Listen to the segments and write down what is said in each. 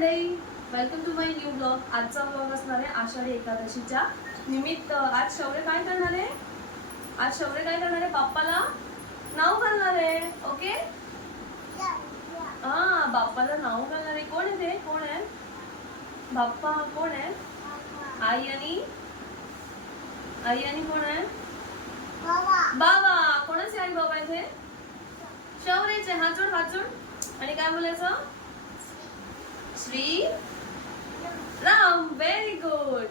मंडळी welcome to my new blog आजचा blog असणार आहे आषाढी एकादशीच्या निमित्त. आज शौर्य काय करणार आहे? आज शौर्य काय करणार आहे? बाप्पाला नाव घालणार आहे ओके हा बाप्पाला नाव घालणार आहे. कोण आहे ते? कोण आहे? बाप्पा हा कोण आहे? आई आणि? आई आणि कोण आहे? बाबा. कोणाचे आई बाबा इथे? शौर्यचे. हात जोड हात जोड. आणि काय बोलायचं? श्री? राम व्हेरी गुड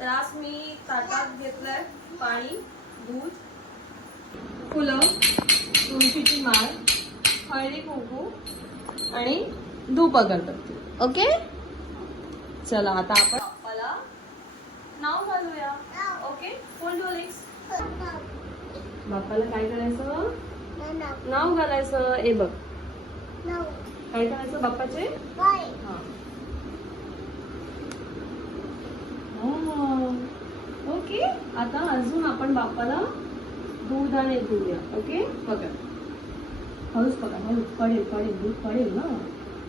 तर आज मी ताटात घेतलंय पाणी दूध फुलं तुळशीची माळ हळदी कुंकू आणि धूप अगरबत्ती. ओके? चला आता आपण बाप्पाला नाव घालूया. ओके? फोल्ड युअर बाप्पाला काय करायचं? नाव घालायचं. ए बघ. काय करायचं बाप्पाचे? हा. ओके. आता अजून आपण बाप्पाला दूध आणि देऊया ओके? बघा. हळूच पकड. हळूच पडेल पडेल. दूध पडेल ना?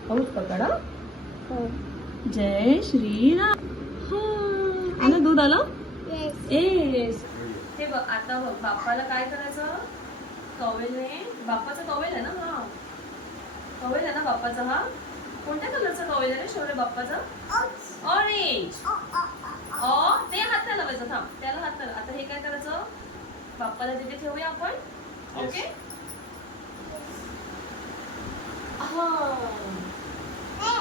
हळूच पकड. हा. जय श्रीराम. हा. आलं दूध आलं? येस हे बघ आता बघ बाप्पाला काय करायचं? टॉवेलने बाप्पाचा टॉवेल आहे ना? हा टॉवेल आहे ना बाप्पाचा हा? कोणत्या कलरचा टॉवेल आहे रे शौर्य बाप्पाचा? ऑरेंज ऑ ते हात नाही लावायचं थांब. त्याला हात नाही आता हे काय करायचं? बाप्पाला तिथे ठेवूया आपण. ओके हा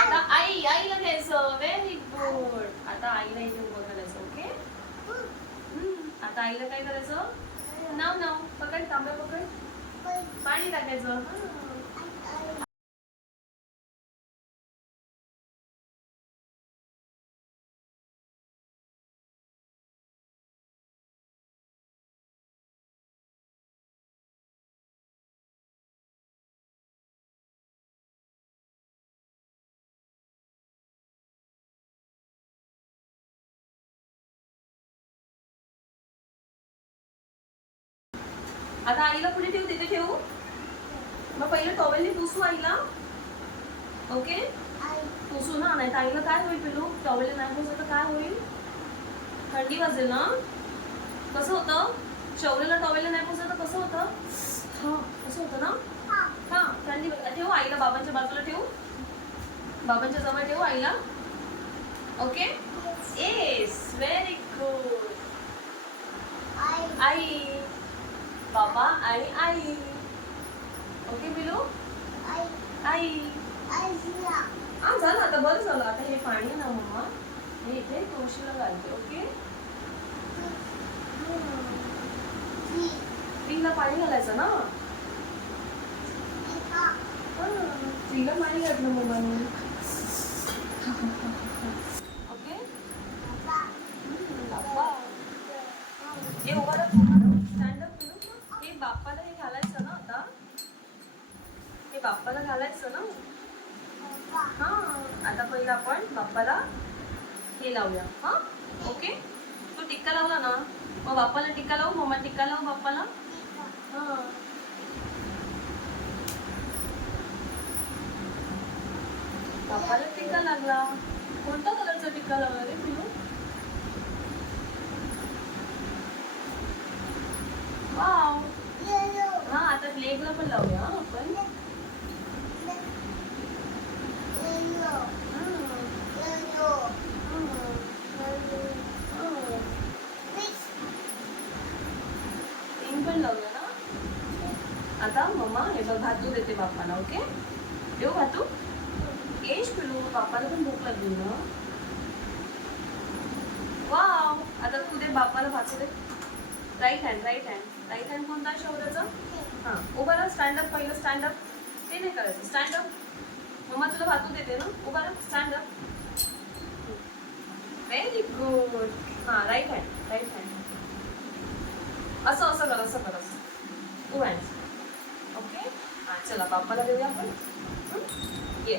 आता आई आईला घ्यायचं. व्हेरी गुड आता आईला इथे उभं करायचं ओके. आता आईला काय करायचं? नाव नाव. पकड तांब्या पकड. पाणी टाकायचं. आता आईला पुढे ठेवू? तिथे ठेवू? मग पहिले टॉवेलने पुसू आईला. ओके? पुसू ना नाही तर आईला काय होईल पिलू टॉवेलने नाही पुसलं तर काय होईल? थंडी वाजेल ना? कसं होतं? शौर्यला टॉवेलने नाही पुसलं तर कसं होतं? हां कसं होतं ना? हा थंडी ठेवू आईला बाबांच्या बाजूला ठेवू? बाबांच्या जवळ ठेवू आईला? ओके? येस व्हेरी गुड आई बाबा आणि आई. ओके बिलू आई. हा झालं आता बरं झालं. आता हे पाणी ना मम्मा. हे इथे तुळशीला घालते ओके? स्त्रीला पाणी घालायचं ना? स्त्रीला पाणी घातलं मम्माने ओके हम्म, बाप्पा. हे उभा स्टँड अप हे बाप्पाला हे घालायचं ना आता हे करायचं ना? हां आता पहिला आपण बाप्पाला हे लावूया. हा ओके? तू टिक्का लावला ना? मग बाप्पाला टिक्का लावू मम्मा टिक्का लावू बाप्पाला? हा. बाप्पाला टिक्का लागला. कोणत्या कलरचा टिक्का लावला रे पिलू वाव हा आता लेगला पण लावूया हा आपण पिंक पण लावूया ना आता मम्मा हे भातू देते बाप्पाला ओके? देऊ भातू? येश पिलू बापाला पण भूक लागली ना? वाव आता तू दे बाप्पाला भातू दे. Right hand right hand right hand कोणता आहे शौर्याचा? हां उभा राहा स्टँड अप पहिलं स्टँड अप ते नाही करायचं. स्टँड अप मम्मा तुला भातू देते ना? उभा राहा स्टँड अप व्हेरी गुड हां राईट हँड राईट हँड असं असं कर असं कर असं. टू हँड्स ओके हां चला बाप्पाला देऊया आपण. ये.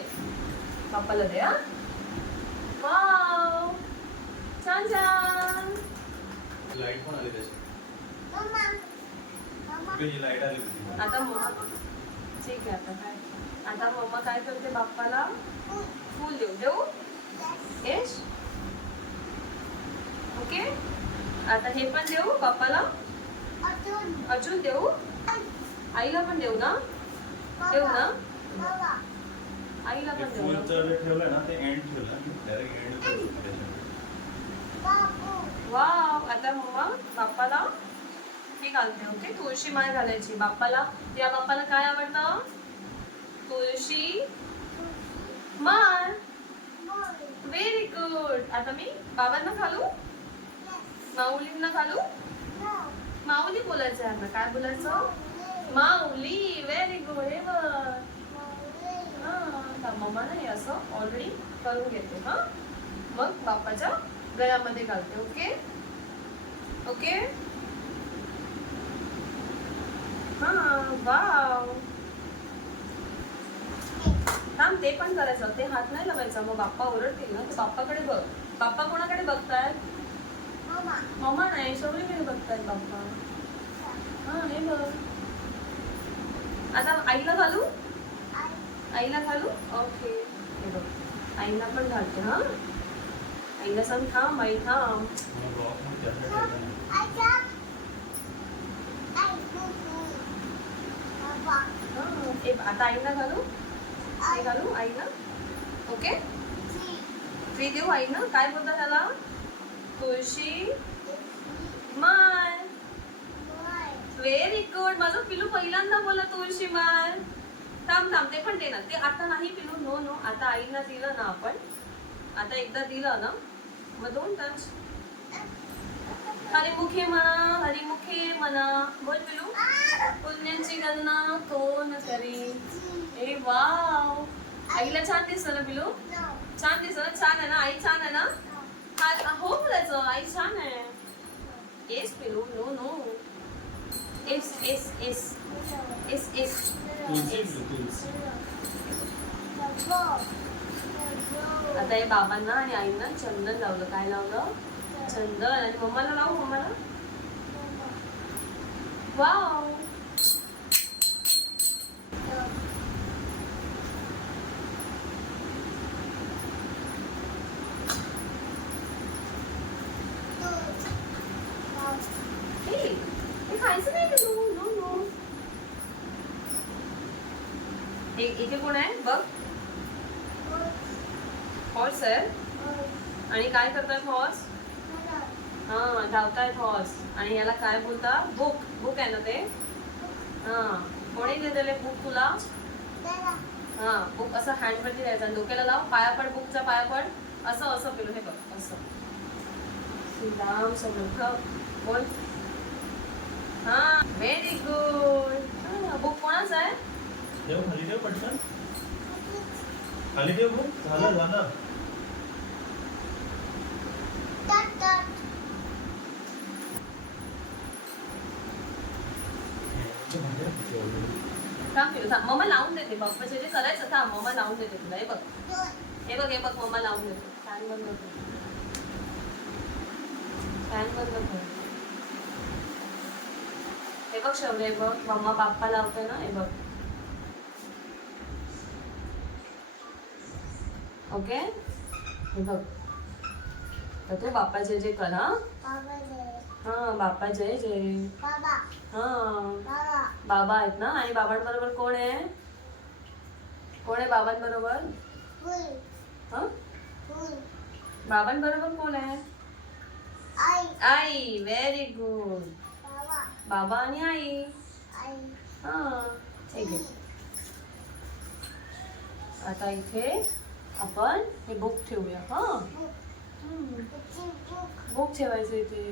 बाप्पाला द्या वाव! छान छान. लाइट पण आली त्याची. इकडे लाइट आली होती. आता मग ठीक आहे आता काय? आता मम्मा काय करते बाप्पाला? फूल. देऊ? देऊ येस? ओके? आता हे पण देऊ बाप्पाला? अजून. देऊ? आईला पण देऊ ना? देऊ ना? आईला ते पण देऊ ना फुलचं जे ठेवलं ना ते एंड ठेवलं डायरेक्ट एंड वाव आता मम्मा बाप्पाला हे घालते ओके? तुळशी माळ घालायची. बाप्पाला या बाप्पाला काय आवडतं? तुळशी माळ. व्हेरी गुड आता मी बाबांना घालू? माऊलींना घालू? माऊली बोलायचं आहे आता. काय बोलायचं? माऊली व्हेरी गुड हे बघ. हा मम्मा नाही असं ऑलरेडी करून घेते हा. मग बाप्पाच्या गळ्यामध्ये घालते ओके ओके हा वाव थांब ते पण करायचं. ते हात नाही लावायचा. मग बाप्पा ओरडतील ना. ते बाप्पाकडे बघ. बाप्पा कोणाकडे बघतायत? मम्मा. नाही शौरीकडे बघतायत बाप्पा. हा हे बघ. आता आईला घालू? आईला घालू? ओके. बघ. आईला पण घालते हा? आईला सांग थांब आई थांब. आता आईला घालू? हे घालू? आईला? ओके. फ्री. देऊ आईना काय बोलतात त्याला? तुळशी माय. व्हेरी गुड माझं पिलू पहिल्यांदा बोला तुळशी माय थांब थांब. ते पण दे ना ते आता नाही पिलू. नो नो आता आईला दिलं ना आपण. आता एकदा दिलं ना. मग दोन टच हरिमुखे म्हणा हरिमुखे म्हणा. बोल पिलू. पुण्यांची गणना कोण करी ए वाव आईला छान दिसलं ना पिलू? छान दिसलं. ना छान आहे ना? आई छान आहे ना? हो बोलायचं आई छान आहे. येस पिलू. No no yes yes yes yes yes आता हे बाबांना आणि आईंना चंदन लावलं काय लावलं चंदन आणि मम्माला लावू मम्माला वाव हे हे खायचं नाही का नो नो नो हे इथे कोण आहे? बघ. हॉर्स आहे आणि काय करतात हॉर्स हा धावतायत हॉर्स आणि याला काय बोलतात बुक बुक आहे ना ते? हा. कोणी दिलेले बुक तुला? हा बुक असं हँडवरती द्यायचं डोक्याला लाव. पाया पड बुकचा पाया पड. असं असं पिलो हे बघ असं. श्रीराम समर्थ. बोल. हा व्हेरी गुड बुक कोणाचा आहे? देव खाली देव पटकन. खाली देव मग झालं झालं. थांब पिलू थांब. मम्मा लावून देते. बाप्पाचे जे करायचं थांब मम्मा लावून देते तुला. हे बघ. हे बघ हे बघ मम्मा लावून देते. फॅन बंद कर. फॅन बंद कर. हे बघ शौर्य हे बघ. मम्मा बाप्पा लावते ना हे बघ. ओके? हे बघ. तर तू बाप्पाचे जे कर हा हा बाप्पा जय जय. हा. बाबा. आहेत ना? आणि बाबांबरोबर कोण आहे? कोण आहे बाबांबरोबर? हा? बाबांबरोबर कोण आहे? आई. व्हेरी गुड बाबा. आणि आई. हा ठीक आहे. आता इथे आपण हे बुक ठेवूया हा? बुक ठेवायचं इथे.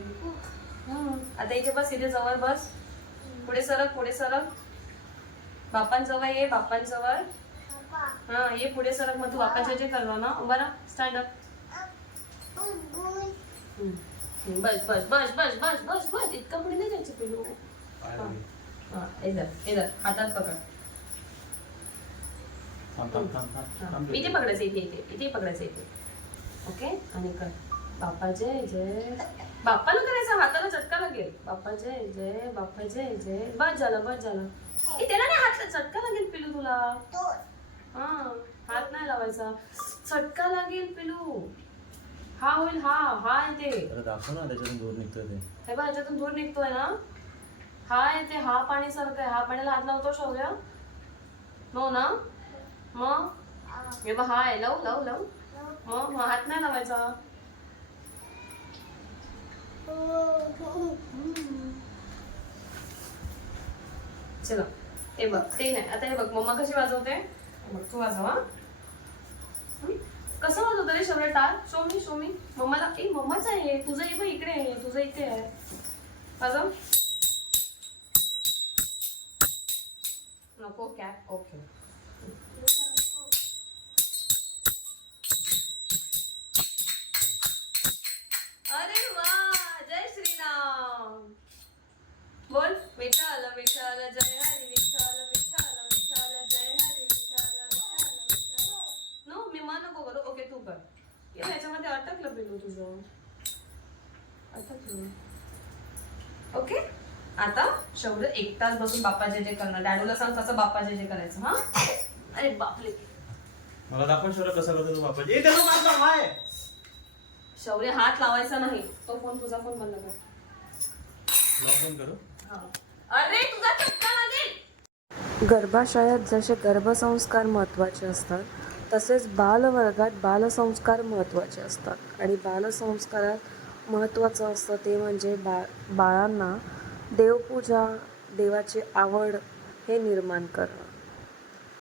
आता इथे बस इथे जवळ बस. पुढे सरक पुढे सरक. बापांजवळ ये बापांजवळ. हा ये पुढे सरक. मग तू बापाच्या जे करवा ना बरं स्टँड अप बस बस बस बस बस बस बस. इतका पुढे नाही जायचं पिलू हा. हा इधर इधर हातात पकड. थांब थांब थांब थांब. हा. थांब इथे पकडायचं इथे इथे इथे पकडायचं इथे. ओके? आणि कर. बाप्पा जय जय. बाप्पाला करायचं हाताला चटका लागेल. बाप्पा जय जय बाप्पा जय जय. बस झालं बस झालं. ए त्याला नाही हातला चटका लागेल पिलू तुला? हा हात नाही लावायचा. चटका लागेल पिलू. हा होईल हा हा आहे ते जरा दाखव ना त्याच्यातून दूर निघतोय ते. हे बघ ह्याच्यातून धूर निघतोय ना. हा येते हा पाणी सारखं आहे. हा पाण्याला हात लावतो शौर्य नो ना? मग हे बघ आहे लव लव लव मग मग हात नाही लावायचा चलो ते बघ ते नाही आता हे बघ मम्मा कशी वाजवते बघ तू वाजव हा कसं वाजवतो रे सगळे टाळ शोमी शोमी मम्माला ए मम्माच आहे तुझं हे बघ इकडे आहे तुझं इथे आहे वाजव नको कॅप ओके करू ओके तू कर ये ह्याच्यामध्ये अटकलं पिलू तुझं. अटकलं. ओके? आता शौर्य एक तास बसून बाप्पा जे जे करणार. डॅडूला सांग कसं बाप्पा जे जे करायचं हा? अरे बापले मला दाखव शौर्य कसा करतो तू बापाची ए त्याला मार लाव, हाय शौर्य हात लावायचा नाही. तो फोन तुझा फोन बंद कर. लॉक बंद करू. हा. अरे तुझा चटका लागेल. गर्भाशयात जसे गर्भसंस्कार महत्त्वाचे असतात तसेच बालवर्गात बालसंस्कार महत्त्वाचे असतात. आणि बालसंस्कारात महत्त्वाचं असतं ते म्हणजे बा बाळांना देवपूजा देवाची आवड हे निर्माण करणं.